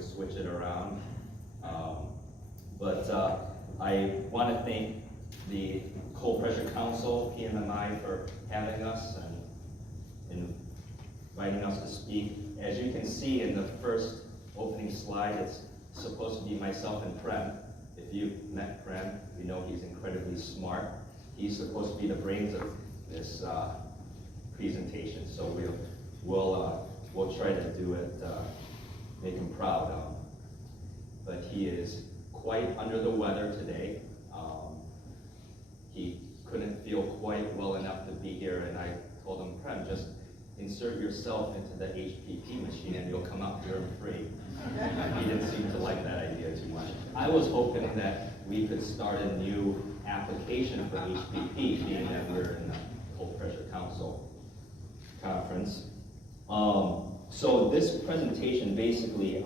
would switch it around. I want to thank the Cold Pressure Council, PMMI, for having us and inviting us to speak. As you can see in the first opening slide, it's supposed to be myself and Prem. If you've met Prem, you know he's incredibly smart. He's supposed to be the brains of this presentation, so we'll try to do it, make him proud. But he is quite under the weather today. He couldn't feel quite well enough to be here, and I told him, Prem, just insert yourself into the HPP machine and you'll come out germ-free. He didn't seem to like that idea too much. I was hoping that we could start a new application for HPP, being that we're in the Cold Pressure Council conference. So this presentation basically,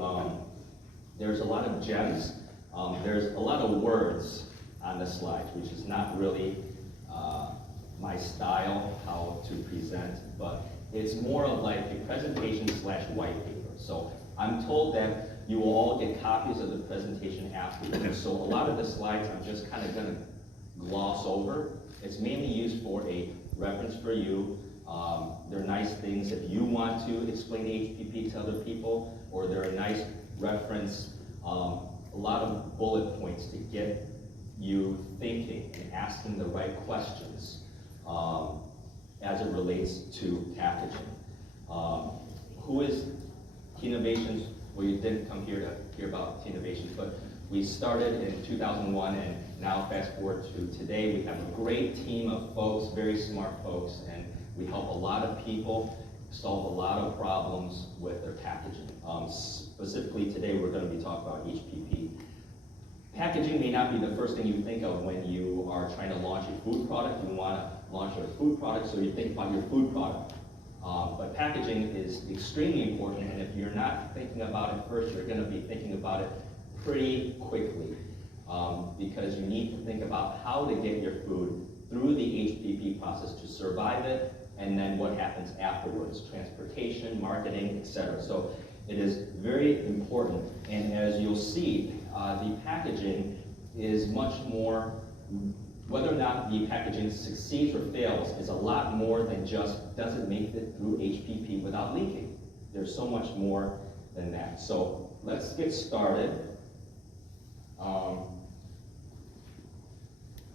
there's a lot of gems. There's a lot of words on the slides, which is not really my style, how to present, but it's more of like a presentation / white paper. So I'm told that you will all get copies of the presentation afterwards. So a lot of the slides I'm just kind of going to gloss over. It's mainly used for a reference for you. They're nice things if you want to explain HPP to other people, or they're a nice reference, a lot of bullet points to get you thinking and asking the right questions as it relates to packaging. Who is Teinnovations? Well, you didn't come here to hear about Teinnovations, but we started in 2001, and now fast forward to today, we have a great team of folks, very smart folks, and we help a lot of people solve a lot of problems with their packaging. Specifically today, we're going to be talking about HPP. Packaging may not be the first thing you think of when you are trying to launch a food product. You want to launch a food product, so you think about your food product. But packaging is extremely important, and if you're not thinking about it first, you're going to be thinking about it pretty quickly, because you need to think about how to get your food through the HPP process to survive it, and then what happens afterwards, transportation, marketing, etc. So it is very important, and as you'll see, the packaging is much more, whether or not the packaging succeeds or fails is a lot more than just does it make it through HPP without leaking. There's so much more than that. So let's get started.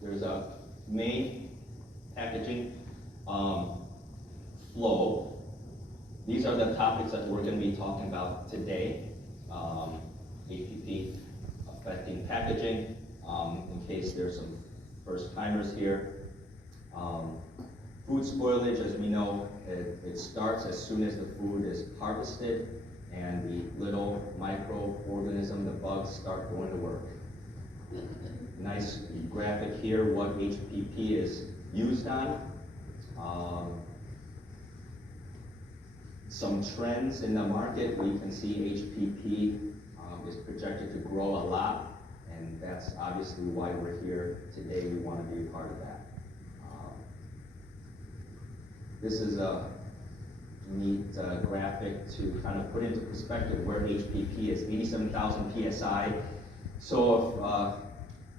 There's a main packaging flow. These are the topics that we're going to be talking about today. HPP affecting packaging, in case there's some first-timers here. Food spoilage, as we know, it starts as soon as the food is harvested and the little microorganism, the bugs, start going to work. Nice graphic here, what HPP is used on. Some trends in the market, we can see HPP is projected to grow a lot, and that's obviously why we're here today. We want to be a part of that. This is a neat graphic to kind of put into perspective where HPP is, 87,000 PSI. So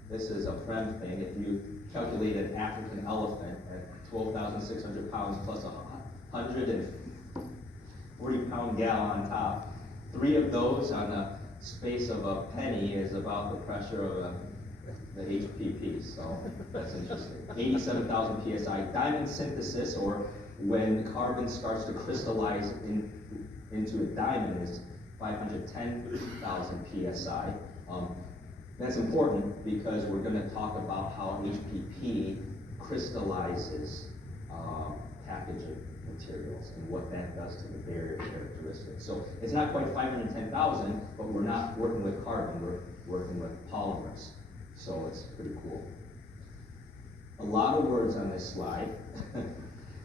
if this is a Prem thing, if you calculate an African elephant at 12,600 pounds plus a 140-pound gal on top, 3 of those on the space of a penny is about the pressure of the HPP, so that's interesting. 87,000 PSI. Diamond synthesis, or when carbon starts to crystallize into a diamond, is 510,000 PSI. That's important because we're going to talk about how HPP crystallizes packaging materials and what that does to the barrier characteristics. So it's not quite 510,000, but we're not working with carbon, we're working with polymers. So it's pretty cool. A lot of words on this slide,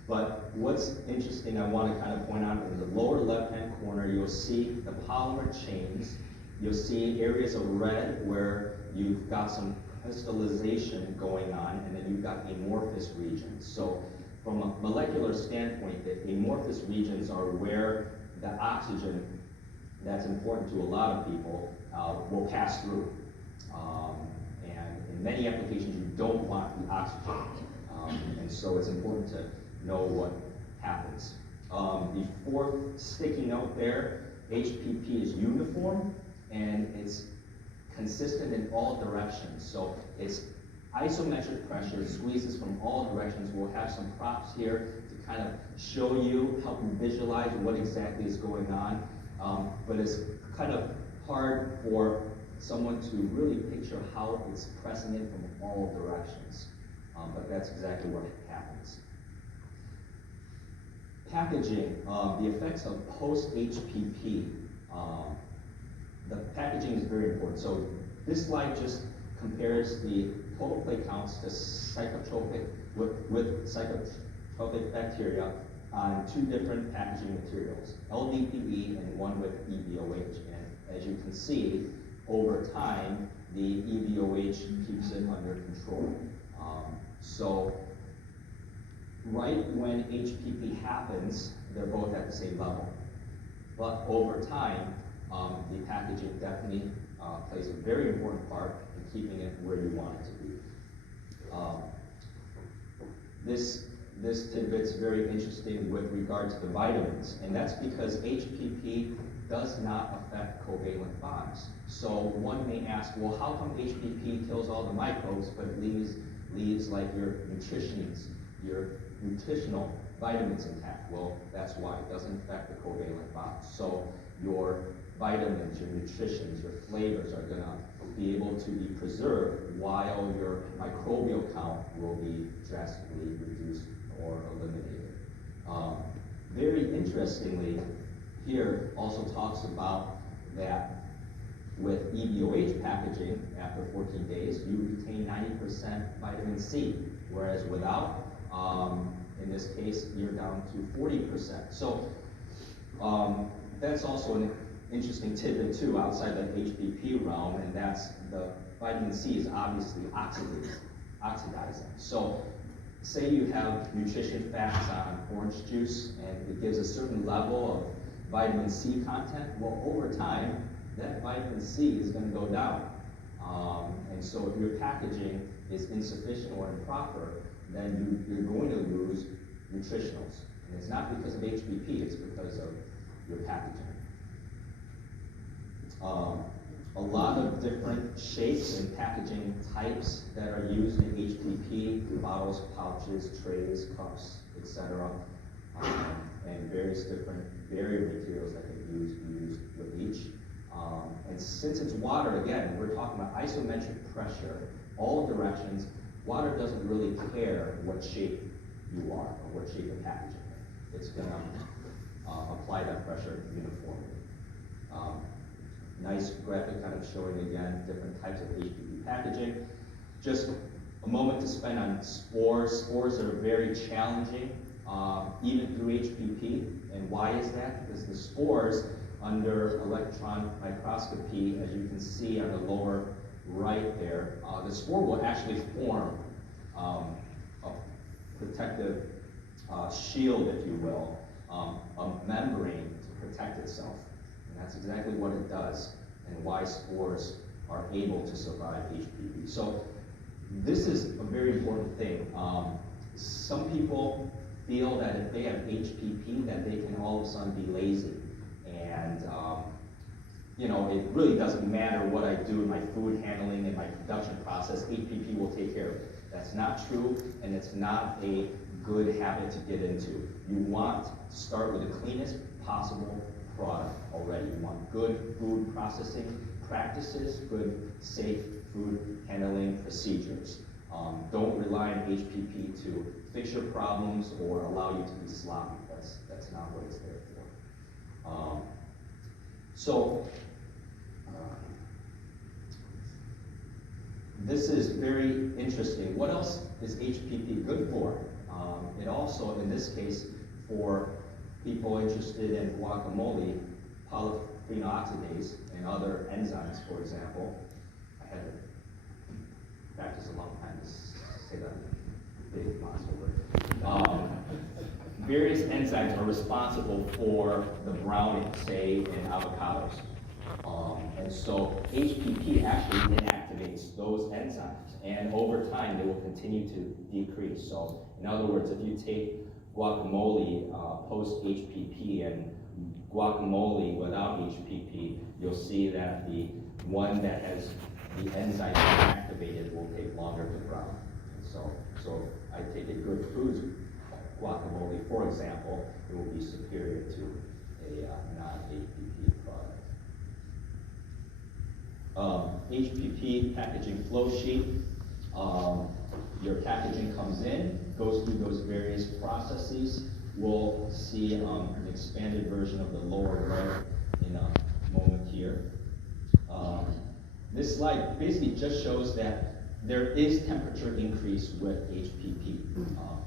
but what's interesting I want to kind of point out in the lower left-hand corner, you'll see the polymer chains. You'll see areas of red where you've got some crystallization going on, and then you've got amorphous regions. So from a molecular standpoint, the amorphous regions are where the oxygen that's important to a lot of people will pass through. And in many applications, you don't want the oxygen. And so it's important to know what happens. The fourth sticky note there, HPP is uniform and it's consistent in all directions. So it's isometric pressure, it squeezes from all directions. We'll have some props here to kind of show you, help you visualize what exactly is going on. But it's kind of hard for someone to really picture how it's pressing in from all directions. But that's exactly what happens. Packaging, the effects of post-HPP. The packaging is very important. So this slide just compares the total play counts to psychotropic with psychotropic bacteria on two different packaging materials, LDPE and one with EVOH. And as you can see, over time, the EVOH keeps it under control. So right when HPP happens, they're both at the same level. But over time, the packaging definitely plays a very important part in keeping it where you want it to be. This tidbit's very interesting with regard to the vitamins, and that's because HPP does not affect covalent bonds. So one may ask, well, how come HPP kills all the microbes, but it leaves like your nutritional vitamins intact? Well, that's why. It doesn't affect the covalent bonds. So your vitamins, your nutritions, your flavors are going to be able to be preserved while your microbial count will be drastically reduced or eliminated. Very interestingly, here also talks about that with EVOH packaging, after 14 days, you retain 90% vitamin C, whereas without, in this case, you're down to 40%. So that's also an interesting tidbit too, outside the HPP realm, and that's the vitamin C is obviously oxidizing. So say you have nutrition facts on orange juice, and it gives a certain level of vitamin C content. Well, over time, that vitamin C is going to go down. And so if your packaging is insufficient or improper, then you're going to lose nutritionals. And it's not because of HPP, it's because of your packaging. A lot of different shapes and packaging types that are used in HPP, bottles, pouches, trays, cups, etc. And various different barrier materials that get used with each. And since it's water, again, we're talking about isometric pressure, all directions. Water doesn't really care what shape you are or what shape of packaging. It's going to apply that pressure uniformly. Nice graphic kind of showing again different types of HPP packaging. Just a moment to spend on spores. Spores are very challenging, even through HPP. And why is that? Because the spores, under electron microscopy, as you can see on the lower right there, the spore will actually form a protective shield, if you will, a membrane to protect itself. And that's exactly what it does, and why spores are able to survive HPP. So this is a very important thing. Some people feel that if they have HPP, that they can all of a sudden be lazy. And you know, it really doesn't matter what I do in my food handling and my production process, HPP will take care of it. That's not true, and it's not a good habit to get into. You want to start with the cleanest possible product already. You want good food processing practices, good safe food handling procedures. Don't rely on HPP to fix your problems or allow you to be sloppy. That's not what it's there for. This is very interesting. What else is HPP good for? It also, in this case, for people interested in guacamole, polyphenoxidase, and other enzymes, for example. I had to practice a long time to say that big monster word. various enzymes are responsible for the browning, say in avocados. And so HPP actually inactivates those enzymes, and over time they will continue to decrease. So in other words, if you take guacamole post HPP and guacamole without HPP, you'll see that the one that has the enzyme inactivated will take longer to brown. So I take a good foods guacamole, for example, it will be superior to a non-HPP product. HPP packaging flow sheet. Your packaging comes in, goes through those various processes. We'll see an expanded version of the lower right in a moment here. This slide basically just shows that there is temperature increase with HPP.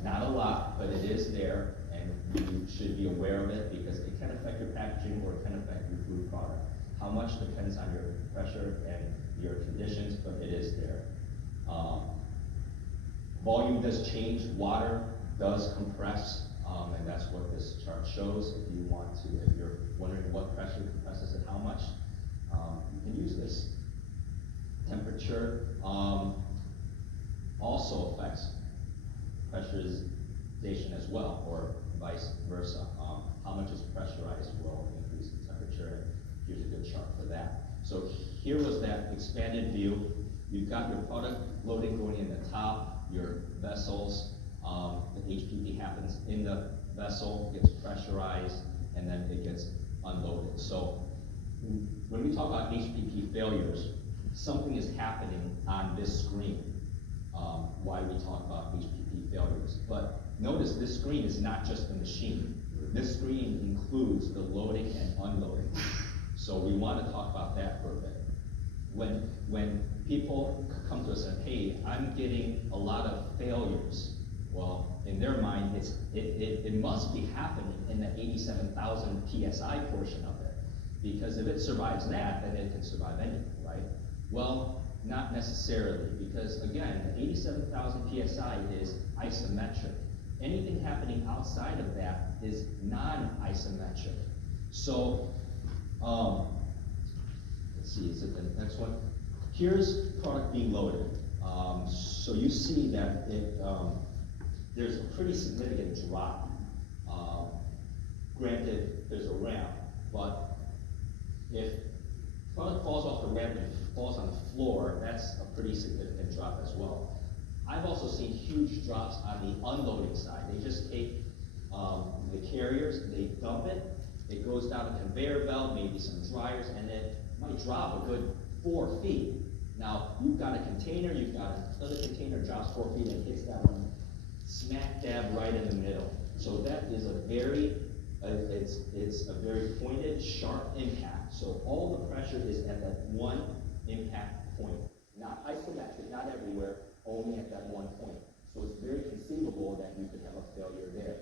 Not a lot, but it is there, and you should be aware of it because it can affect your packaging or it can affect your food product. How much depends on your pressure and your conditions, but it is there. Volume does change, water does compress, and that's what this chart shows. If you want to, if you're wondering what pressure compresses and how much, you can use this. Temperature also affects pressurization as well, or vice versa. How much is pressurized will increase the temperature, and here's a good chart for that. So here was that expanded view. You've got your product loading going in the top, your vessels, the HPP happens in the vessel, gets pressurized, and then it gets unloaded. So when we talk about HPP failures, something is happening on this screen, why we talk about HPP failures. But notice this screen is not just the machine. This screen includes the loading and unloading. So we want to talk about that for a bit. When people come to us and say, hey, I'm getting a lot of failures, well, in their mind, it must be happening in the 87,000 PSI portion of it. Because if it survives that, then it can survive anything, right? Well, not necessarily, because again, the 87,000 PSI is isometric. Anything happening outside of that is non-isometric. So, let's see, is it the next one? Here's product being loaded. So you see that there's a pretty significant drop. Granted, there's a ramp, but if product falls off the ramp and falls on the floor, that's a pretty significant drop as well. I've also seen huge drops on the unloading side. They just take the carriers, they dump it, it goes down a conveyor belt, maybe some dryers, and it might drop a good 4 feet. Now, you've got a container, you've got another container, drops 4 feet, and hits that one smack dab right in the middle. So that is a very, it's a very pointed, sharp impact. So all the pressure is at that one impact point. Not isometric, not everywhere, only at that one point. So it's very conceivable that you could have a failure there.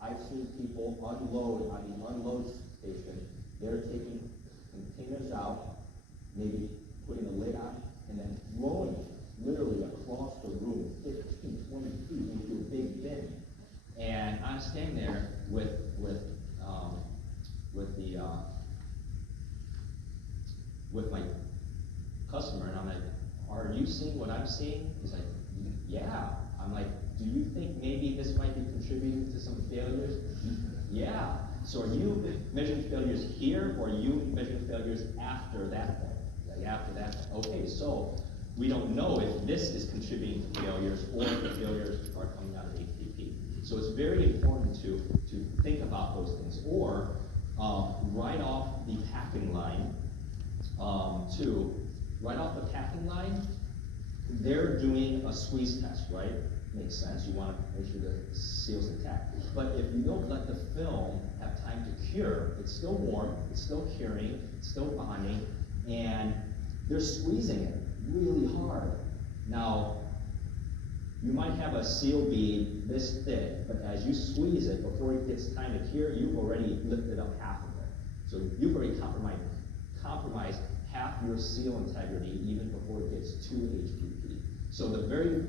I've seen people unload on the unload station. They're taking containers out, maybe putting a lid on, and then throwing it literally across the room, 15, 20 feet into a big bin. And I'm standing there with my customer, and I'm like, are you seeing what I'm seeing? He's like, yeah. I'm like, do you think maybe this might be contributing to some failures? Yeah. So are you measuring failures here, or are you measuring failures after that point? Like after that point. Okay, so we don't know if this is contributing to failures or if the failures are coming out of HPP. So it's very important to think about those things. Or right off the packing line, right off the packing line, they're doing a squeeze test, right? Makes sense. You want to make sure the seal's intact. But if you don't let the film have time to cure, it's still warm, it's still curing, it's still bonding, and they're squeezing it really hard. Now, you might have a seal bead this thick, but as you squeeze it, before it gets time to cure, you've already lifted up half of it. So you've already compromised half your seal integrity even before it gets to HPP. So the very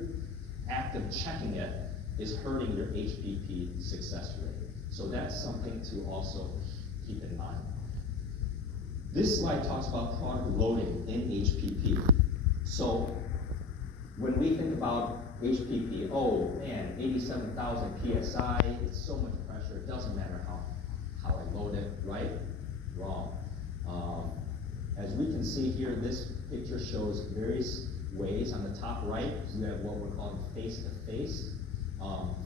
act of checking it is hurting your HPP success rate. So that's something to also keep in mind. This slide talks about carb loading in HPP. So when we think about HPP, oh man, 87,000 PSI, it's so much pressure, it doesn't matter how I load it, right? Wrong. As we can see here, this picture shows various ways. On the top right, you have what we're calling face-to-face,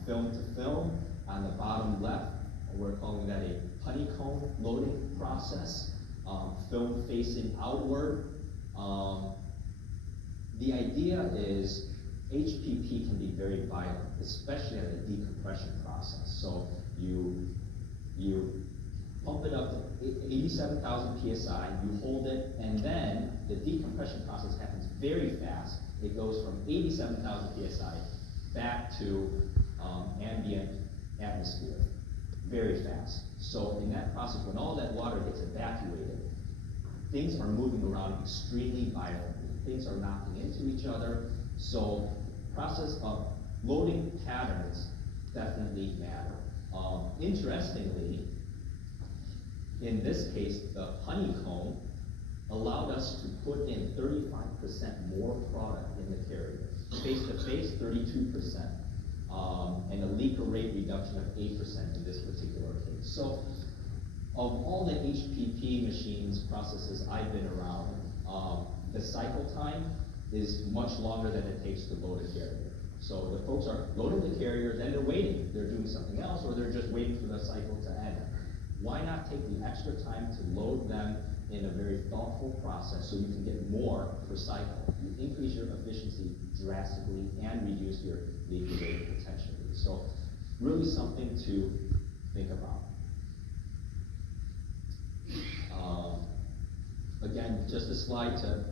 film-to-film. On the bottom left, we're calling that a honeycomb loading process, film facing outward. The idea is HPP can be very violent, especially at the decompression process. So you pump it up to 87,000 PSI, you hold it, and then the decompression process happens very fast. It goes from 87,000 PSI back to ambient atmosphere, very fast. So in that process, when all that water gets evacuated, things are moving around extremely violently. Things are knocking into each other. So process of loading patterns definitely matter. Interestingly, in this case, the honeycomb allowed us to put in 35% more product in the carrier. Face-to-face, 32%, and a leaker rate reduction of 8% in this particular case. So, of all the HPP machines, processes I've been around, the cycle time is much longer than it takes to load a carrier. So the folks are loading the carrier, then they're waiting. They're doing something else, or they're just waiting for the cycle to end. Why not take the extra time to load them in a very thoughtful process so you can get more per cycle? You increase your efficiency drastically and reduce your leaker rate potentially. So really something to think about. Again, just a slide to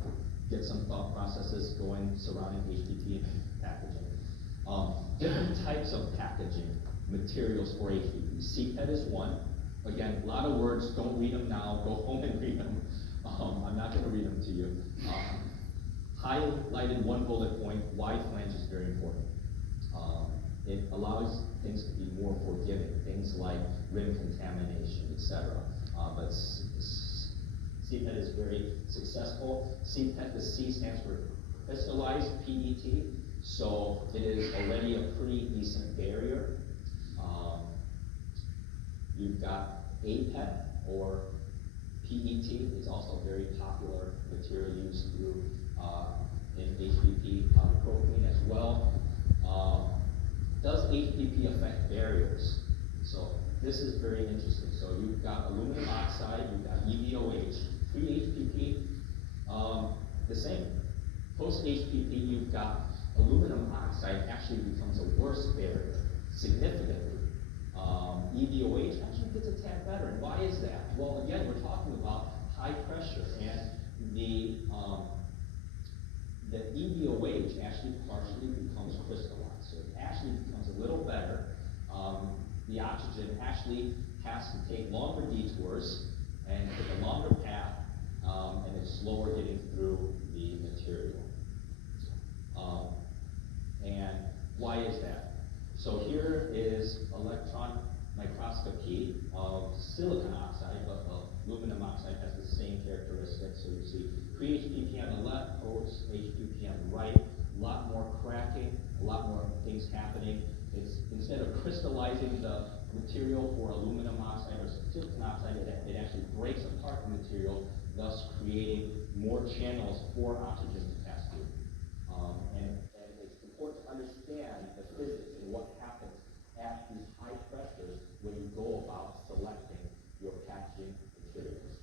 get some thought processes going surrounding HPP and packaging. Different types of packaging materials for HPP. CPET is one. Again, a lot of words, don't read them now, go home and read them. I'm not going to read them to you. Highlighted one bullet point, wide flange is very important. It allows things to be more forgiving, things like rim contamination, etc. But CPET is very successful. CPET, the C stands for crystallized PET, so it is already a pretty decent barrier. You've got APET, or PET. It's also a very popular material used through in HPP polypropylene as well. Does HPP affect barriers? So this is very interesting. So you've got aluminum oxide, you've got EVOH, pre-HPP, the same. Post-HPP, you've got aluminum oxide actually becomes a worse barrier, significantly. EVOH actually gets a tad better, and why is that? Well, again, we're talking about high pressure, and the EVOH actually partially becomes crystallized, so it actually becomes a little better. The oxygen actually has to take longer detours and take a longer path, and it's slower getting through the material. And why is that? So here is electron microscopy of silicon oxide, but aluminum oxide has the same characteristics. So you see pre-HPP on the left, post-HPP on the right, a lot more cracking, a lot more things happening. It's, instead of crystallizing the material for aluminum oxide or silicon oxide, it actually breaks apart the material, thus creating more channels for oxygen to pass through. And it's important to understand the physics and what happens at these high pressures when you go about selecting your packaging materials.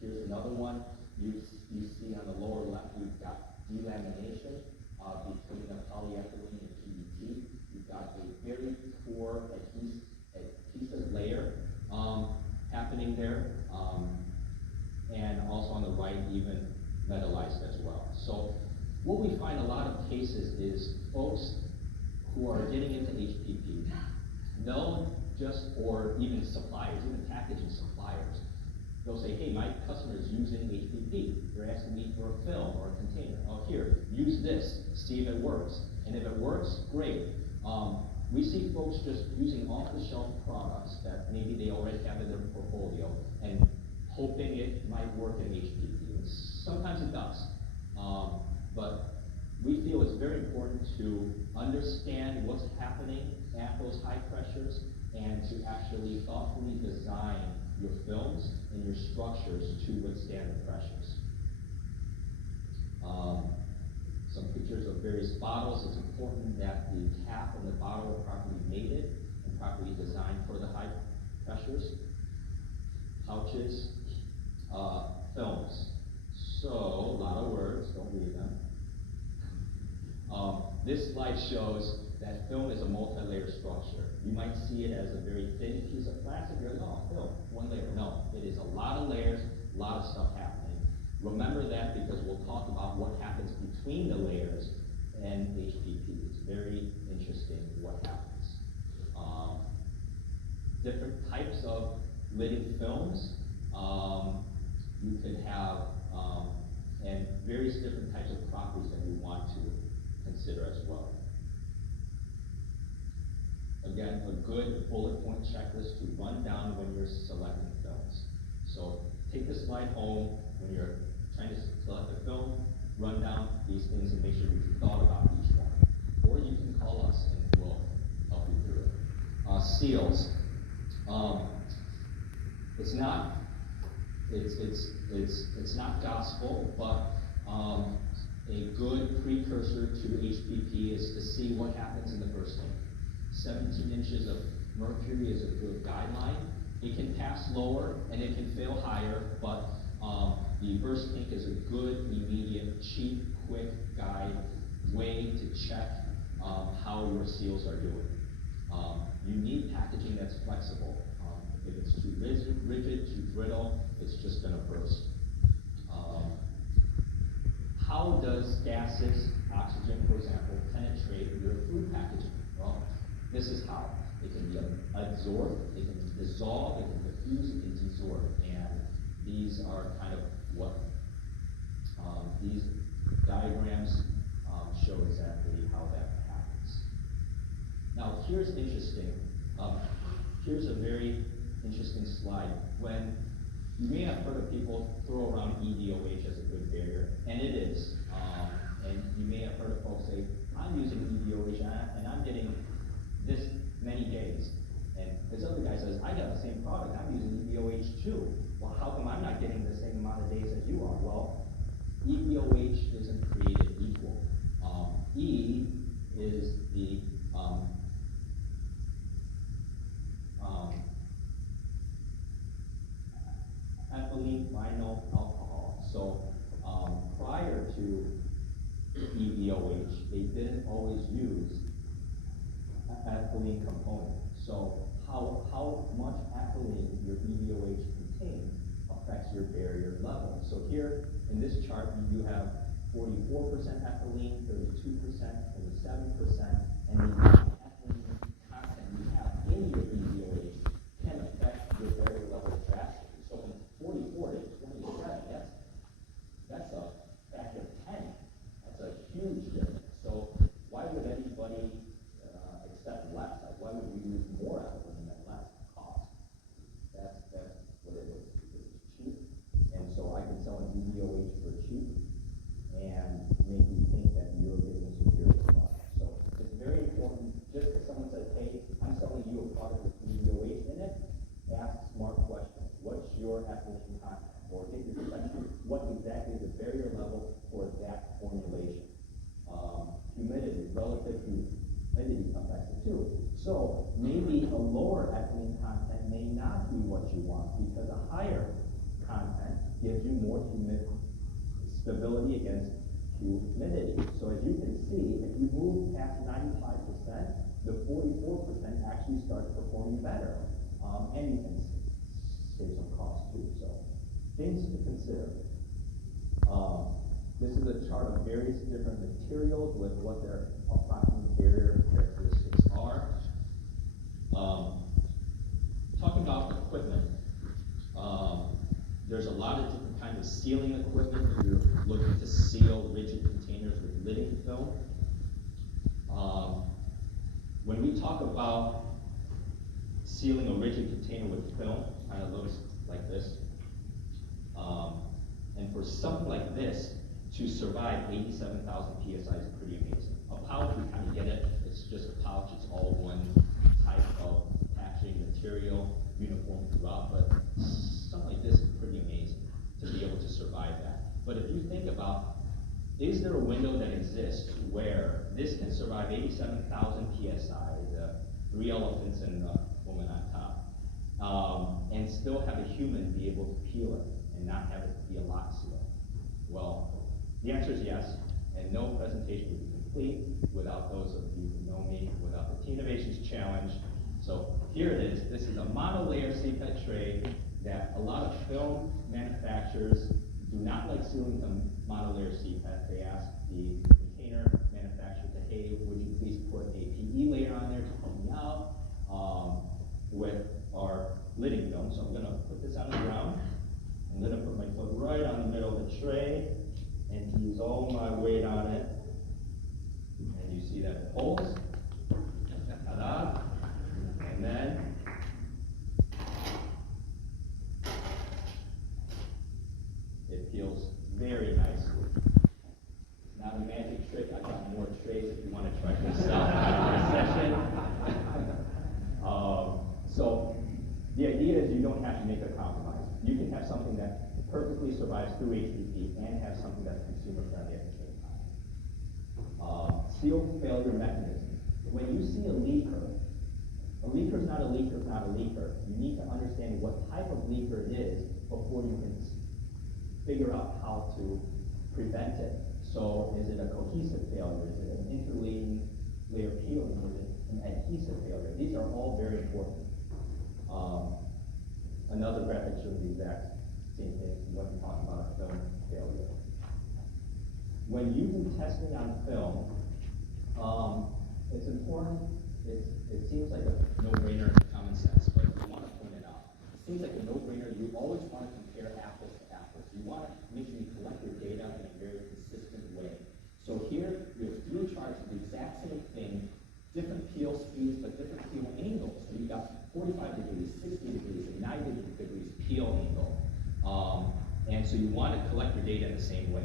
Here's another one. You see on the lower left, we've got delamination between the polyethylene and PET. You've got a very poor adhesive layer happening there, and also on the right, even metallized as well. So what we find a lot of cases is folks who are getting into HPP, or even suppliers, even packaging suppliers, they'll say, hey, my customer is using HPP. They're asking me for a film or a container. Oh, here, use this, see if it works. And if it works, great. We see folks just using off-the-shelf products that maybe they already have in their portfolio and hoping it might work in HPP. And sometimes it does. But we feel it's very important to understand what's happening at those high pressures and to actually thoughtfully design your films and your structures to withstand the pressures. Some pictures of various bottles. It's important that the cap and the bottle are properly mated and properly designed for the high pressures. Pouches, films. So, a lot of words, don't read them. This slide shows that film is a multi-layer structure. You might see it as a very thin piece of plastic. You're like, oh, film, one layer. No, it is a lot of layers, a lot of stuff happening. Remember that because we'll talk about what happens between the layers and HPP. It's very interesting what happens. Different types of lidding films. You could have, and various different types of properties that you want to consider as well. Again, a good bullet point checklist to run down when you're selecting films. So take this slide home when you're trying to select a film, run down these things and make sure you've thought about each one. Or you can call us and we'll help you through it. Seals. It's not gospel, but a good precursor to HPP is to see what happens in the burst tank. 17 inches of mercury is a good guideline. It can pass lower and it can fail higher, but the burst tank is a good, immediate, cheap, quick guide way to check how your seals are doing. You need packaging that's flexible. If it's too rigid, too brittle, it's just going to burst. How does gases, oxygen, for example, penetrate your food packaging? Well, this is how. It can be absorbed, it can dissolve, it can diffuse, it can desorb. And these are kind of what these diagrams show exactly how that happens. Now, here's interesting. Here's a very interesting slide. When you may have heard of people throw around EDOH as a good barrier, and it is. And you may have heard of folks say, I'm using EDOH and I'm getting this many days. And this other guy says, I got the same product, I'm using EDOH too. Well, how come I'm not getting the same amount of days as you are? Well, EDOH isn't created equal. E is the ethylene vinyl alcohol. So prior to EDOH, they didn't always use ethylene component. So how much ethylene your EDOH contains affects your barrier level. So here in this chart, you have 44% ethylene, 32%, 27%, and the ethylene content you have in your EDOH can affect your barrier level drastically. So from 44 to 27, that's a factor of 10. That's a huge difference. So why would anybody accept less? Like, why would we use more ethylene than less cost? That's what it is. It's cheap, and so I can sell an EDOH for cheap and make you think that you're getting a superior product. So it's very important. Just because someone says, "Hey, I'm selling you a product with EDOH in it," ask smart questions. What's your ethylene content? Or get your perception. What exactly is the barrier level for that formulation? Humidity, relative humidity affects it too. So maybe a lower ethylene content may not be what you want because a higher content gives you more stability against humidity. So as you can see, if you move past 95%, the 44% actually starts performing better. And you can save some cost too. So things to consider. This is a chart of various different materials with what their approximate barrier characteristics are. Talking about equipment, there's a lot of different kinds of sealing equipment if you're looking to seal rigid containers with lidding film. When we talk about sealing a rigid container with film, kind of looks like this. And for something like this to survive 87,000 PSI is pretty amazing. A pouch, we kind of get it. It's just a pouch. It's all one type of packaging material, uniform throughout. But something like this is pretty amazing to be able to survive that. But if you think about, is there a window that exists where this can survive 87,000 PSI, the 3 elephants and the woman on top, and still have a human be able to peel it and not have it be a lock seal? Well, the answer is yes, and no presentation would be complete without those of you who know me, without the Teinnovations challenge. So here it is. This is a monolayer CPET tray that a lot of film manufacturers do not like sealing the monolayer CPET. They ask the container manufacturer to, hey, would you please put a PE layer on there to help me out with our lidding film. So I'm going to put this on the ground. I'm going to put my foot right on the middle of the tray and use all my weight on it. And you see that it holds. Ta-da. And then it peels very nicely. Not a magic trick. I got more trays if you want to try yourself after the session. So the idea is you don't have to make a compromise. You can have something that perfectly survives through HPP and have something that's consumer friendly at the same time. Seal failure mechanism. When you see a leaker is not a leaker, not a leaker. You need to understand what type of leaker it is before you can figure out how to prevent it. So is it a cohesive failure? Is it an interleaving layer peeling? Is it an adhesive failure? These are all very important. Another graphic shows the exact same thing when we talk about a film failure. When you do testing on film, it's important. It seems like a no-brainer, common sense, but you want to point it out. It seems like a no-brainer. You always want to compare apples to apples. You want to make sure you collect your data in a very consistent way. So here, you have 3 charts of the exact same thing, different peel speeds, but different peel angles. So you've got 45 degrees, 60 degrees, and 90 degrees peel angle. And so you want to collect your data in the same way.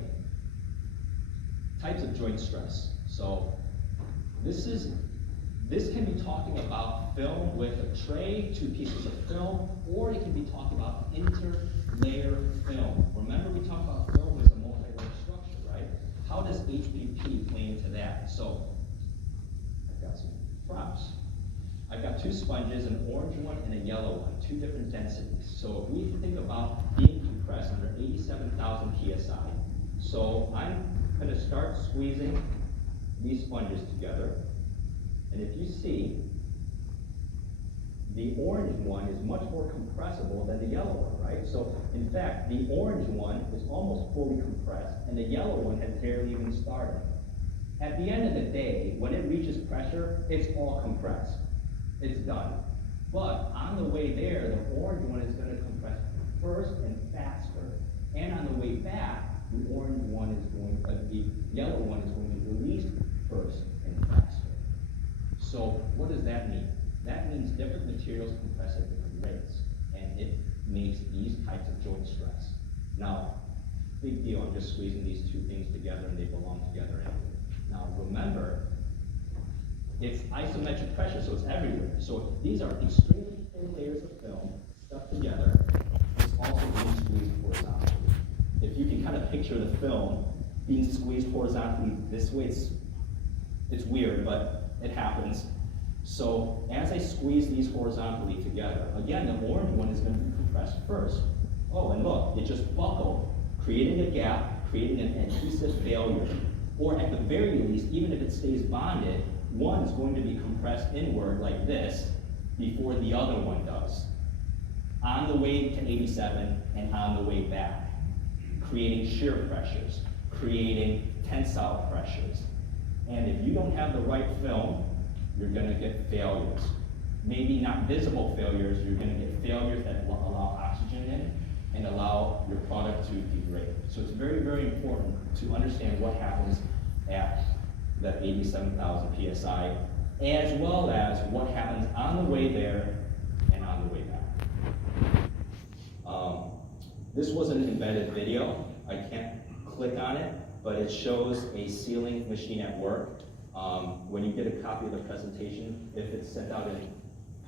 Types of joint stress. So this can be talking about film with a tray, 2 pieces of film, or it can be talking about interlayer film. Remember we talked about film as a multi-layer structure, right? How does HPP play into that? So I've got some props. I've got 2 sponges, an orange one and a yellow one, 2 different densities. So if we think about being compressed under 87,000 PSI, so I'm going to start squeezing these sponges together. And if you see, the orange one is much more compressible than the yellow one, right? So in fact, the orange one is almost fully compressed, and the yellow one has barely even started. At the end of the day, when it reaches pressure, it's all compressed. It's done. But on the way there, the orange one is going to compress first and faster. And on the way back, the yellow one is going to release first and faster. So what does that mean? That means different materials compress at different rates, and it makes these types of joint stress. Now, big deal, I'm just squeezing these 2 things together and they belong together anyway. Now remember, it's isometric pressure, so it's everywhere. So these are extremely thin layers of film stuck together. It's also being squeezed horizontally. If you can kind of picture the film being squeezed horizontally this way, it's weird, but it happens. So as I squeeze these horizontally together, again, the orange one is going to be compressed first. Oh, and look, it just buckled, creating a gap, creating an adhesive failure. Or at the very least, even if it stays bonded, one is going to be compressed inward like this before the other one does. On the way to 87 and on the way back, creating shear pressures, creating tensile pressures. And if you don't have the right film, you're going to get failures. Maybe not visible failures, you're going to get failures that allow oxygen in and allow your product to degrade. So it's very, very important to understand what happens at the 87,000 PSI, as well as what happens on the way there and on the way back. This was an embedded video. I can't click on it, but it shows a sealing machine at work. When you get a copy of the presentation, if it's sent out in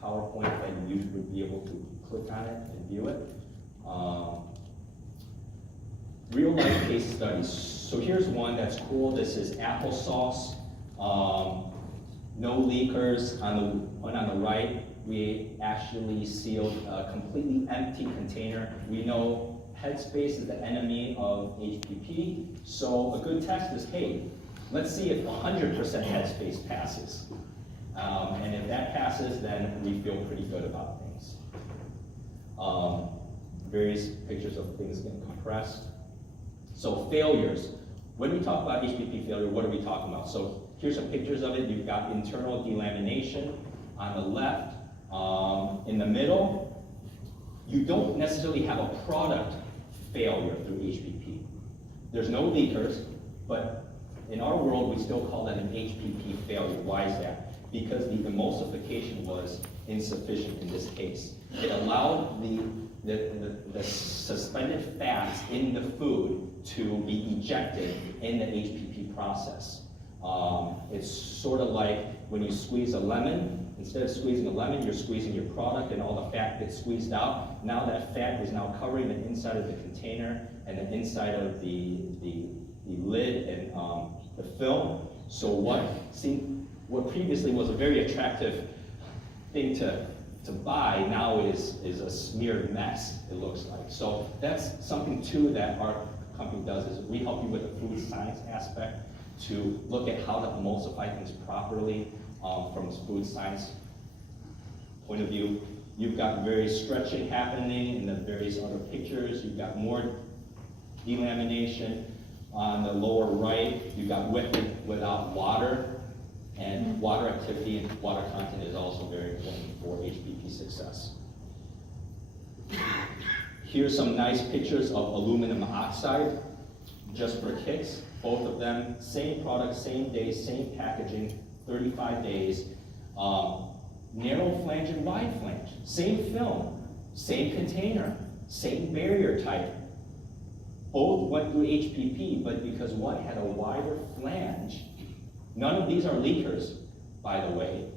PowerPoint, then you would be able to click on it and view it. Real life case studies. So here's one that's cool. This is applesauce. No leakers. On the one on the right, we actually sealed a completely empty container. We know headspace is the enemy of HPP. So a good test is, hey, let's see if 100% headspace passes. And if that passes, then we feel pretty good about things. Various pictures of things getting compressed. So failures. When we talk about HPP failure, what are we talking about? So here's some pictures of it. You've got internal delamination on the left. In the middle, you don't necessarily have a product failure through HPP. There's no leakers, but in our world, we still call that an HPP failure. Why is that? Because the emulsification was insufficient in this case. It allowed the suspended fats in the food to be ejected in the HPP process. It's sort of like when you squeeze a lemon. Instead of squeezing a lemon, you're squeezing your product and all the fat gets squeezed out. Now that fat is now covering the inside of the container and the inside of the lid and the film. So what previously was a very attractive thing to buy now is a smeared mess, it looks like. So that's something too that our company does, is we help you with the food science aspect to look at how to emulsify things properly from a food science point of view. You've got various stretching happening in the various other pictures. You've got more delamination. On the lower right, you've got whipping without water. And water activity and water content is also very important for HPP success. Here's some nice pictures of aluminum oxide, just for kicks. Both of them, same product, same day, same packaging, 35 days. Narrow flange and wide flange, same film, same container, same barrier type. Both went through HPP, but because one had a wider flange, none of these are leakers, by the way,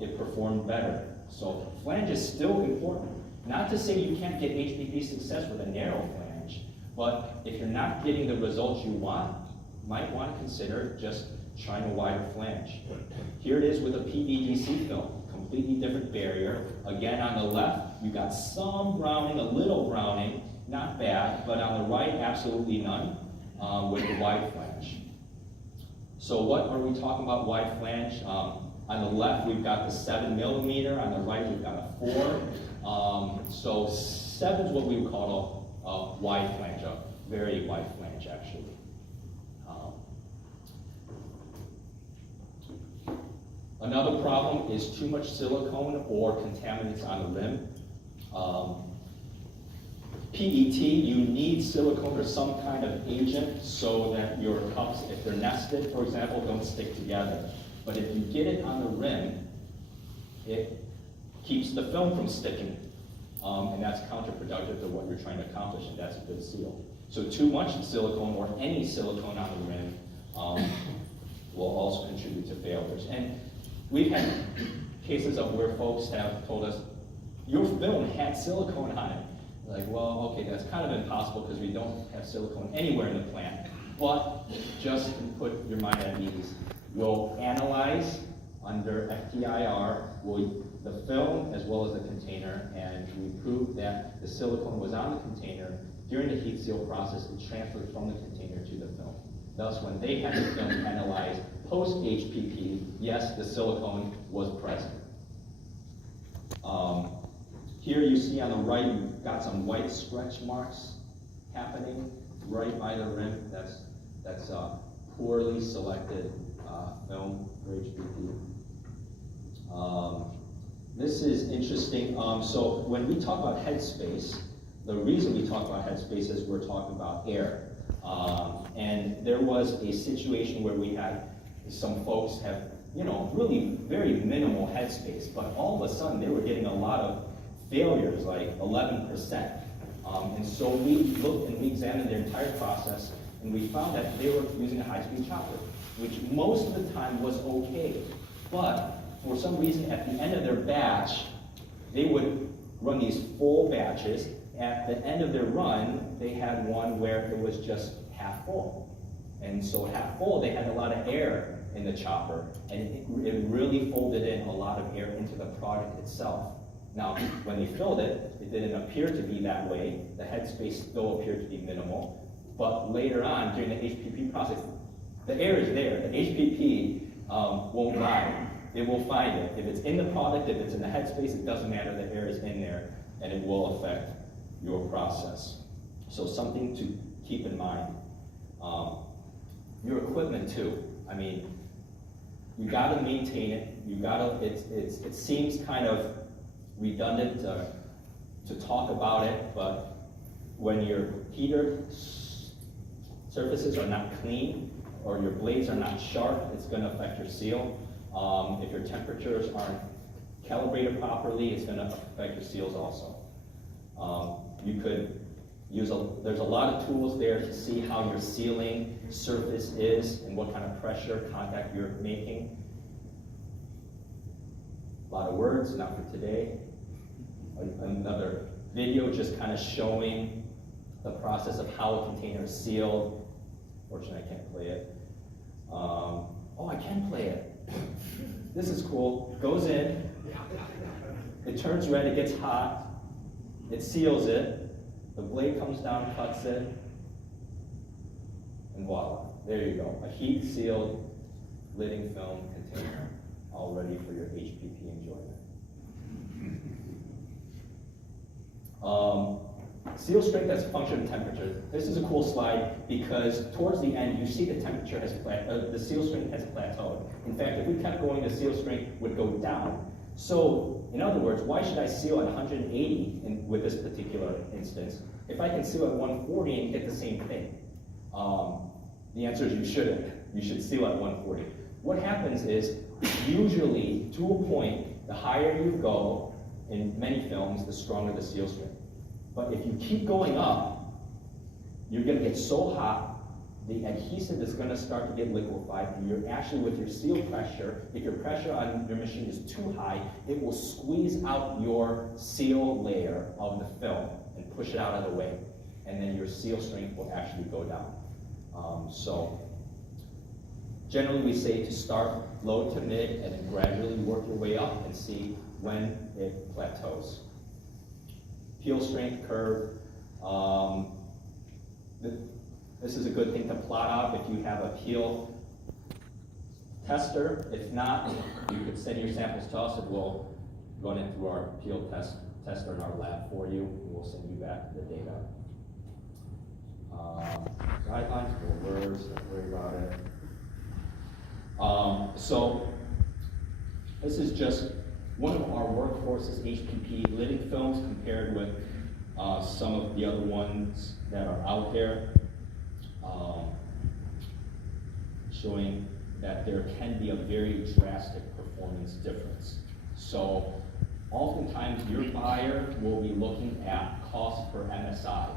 it performed better. So flange is still important. Not to say you can't get HPP success with a narrow flange, but if you're not getting the results you want, you might want to consider just trying a wider flange. Here it is with a PVDC film, completely different barrier. Again, on the left, you got some browning, a little browning, not bad, but on the right, absolutely none, with the wide flange. So what are we talking about wide flange? On the left, we've got the 7 millimeter. On the right, we've got a 4. So 7 is what we would call a wide flange, a very wide flange, actually. Another problem is too much silicone or contaminants on the rim. PET, you need silicone or some kind of agent so that your cups, if they're nested, for example, don't stick together. But if you get it on the rim, it keeps the film from sticking. And that's counterproductive to what you're trying to accomplish, and that's a good seal. So too much silicone or any silicone on the rim will also contribute to failures. And we've had cases of where folks have told us, your film had silicone on it. Like, well, okay, that's kind of impossible because we don't have silicone anywhere in the plant. But just to put your mind at ease, we'll analyze under FTIR the film as well as the container, and we proved that the silicone was on the container. During the heat seal process, it transferred from the container to the film. Thus, when they had the film analyzed post-HPP, yes, the silicone was present. Here you see on the right, you've got some white stretch marks happening right by the rim. That's poorly selected film for HPP. This is interesting. So when we talk about headspace, the reason we talk about headspace is we're talking about air. And there was a situation where we had some folks have, really very minimal headspace, but all of a sudden they were getting a lot of failures, like 11%. And so we looked and we examined their entire process, and we found that they were using a high-speed chopper, which most of the time was okay. But for some reason, at the end of their batch, they would run these full batches. At the end of their run, they had one where it was just half full. And so half full, they had a lot of air in the chopper, and it really folded in a lot of air into the product itself. Now, when they filled it, it didn't appear to be that way. The headspace still appeared to be minimal. But later on, during the HPP process, the air is there. The HPP won't lie. It will find it. If it's in the product, if it's in the headspace, it doesn't matter. The air is in there, and it will affect your process. So something to keep in mind. Your equipment too. I mean, you gotta maintain it. You gotta, it seems kind of redundant to talk about it, but when your heater surfaces are not clean or your blades are not sharp, it's gonna affect your seal. If your temperatures aren't calibrated properly, it's gonna affect your seals also. You could use there's a lot of tools there to see how your sealing surface is and what kind of pressure contact you're making. A lot of words, not for today. Another video just kind of showing the process of how a container is sealed. Fortunately, I can't play it. Oh, I can play it. This is cool. Goes in, it turns red, it gets hot, it seals it, the blade comes down, cuts it, and voila, there you go. A heat-sealed lidding film container, all ready for your HPP enjoyment. Seal strength as a function of temperature. This is a cool slide because towards the end, you see the temperature has the seal strength has plateaued. In fact, if we kept going, the seal strength would go down. So, in other words, why should I seal at 180 with this particular instance if I can seal at 140 and get the same thing? The answer is you shouldn't. You should seal at 140. What happens is, usually, to a point, the higher you go in many films, the stronger the seal strength. But if you keep going up, you're going to get so hot, the adhesive is going to start to get liquefied, and you're actually, with your seal pressure, if your pressure on your machine is too high, it will squeeze out your seal layer of the film and push it out of the way, and then your seal strength will actually go down. So generally we say to start low to mid and then gradually work your way up and see when it plateaus. Peel strength curve. This is a good thing to plot out if you have a peel tester. If not, you could send your samples to us and we'll run it through our peel tester in our lab for you, and we'll send you back the data. Guidelines, more words, don't worry about it. So this is just one of our workhorses, HPP lidding films, compared with some of the other ones that are out there, showing that there can be a very drastic performance difference. So oftentimes your buyer will be looking at cost per MSI.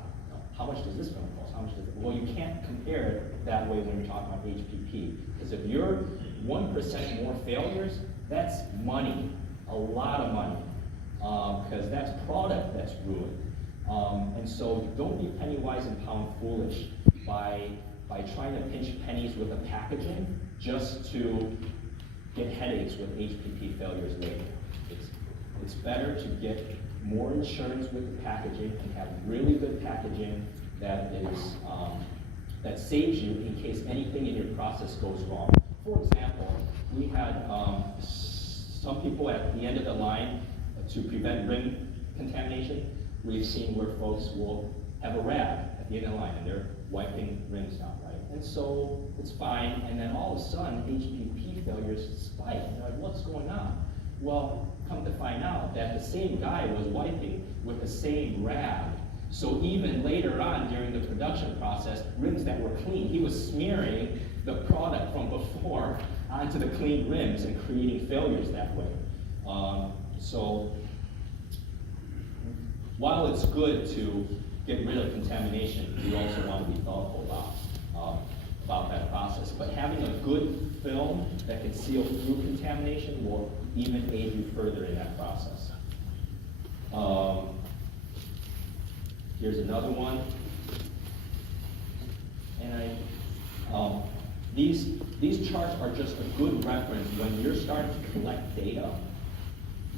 How much does this film cost? How much does it? Well, you can't compare it that way when you're talking about HPP, because if you're 1% more failures, that's money, a lot of money, because that's product that's ruined. And so don't be penny wise and pound foolish by trying to pinch pennies with the packaging just to get headaches with HPP failures later. It's better to get more insurance with the packaging and have really good packaging that is that saves you in case anything in your process goes wrong. For example, we had some people at the end of the line to prevent rim contamination. We've seen where folks will have a rag at the end of the line and they're wiping rims down, right? And so it's fine, and then all of a sudden HPP failures spike. And they're like, what's going on? Well, come to find out that the same guy was wiping with the same rag. So even later on during the production process, rims that were clean, he was smearing the product from before onto the clean rims and creating failures that way. So while it's good to get rid of contamination, we also want to be thoughtful about that process. But having a good film that can seal through contamination will even aid you further in that process. Here's another one. And these charts are just a good reference when you're starting to collect data,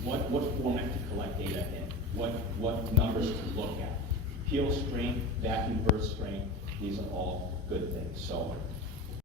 what format to collect data in, what numbers to look at. Peel strength, vacuum burst strength, these are all good things. So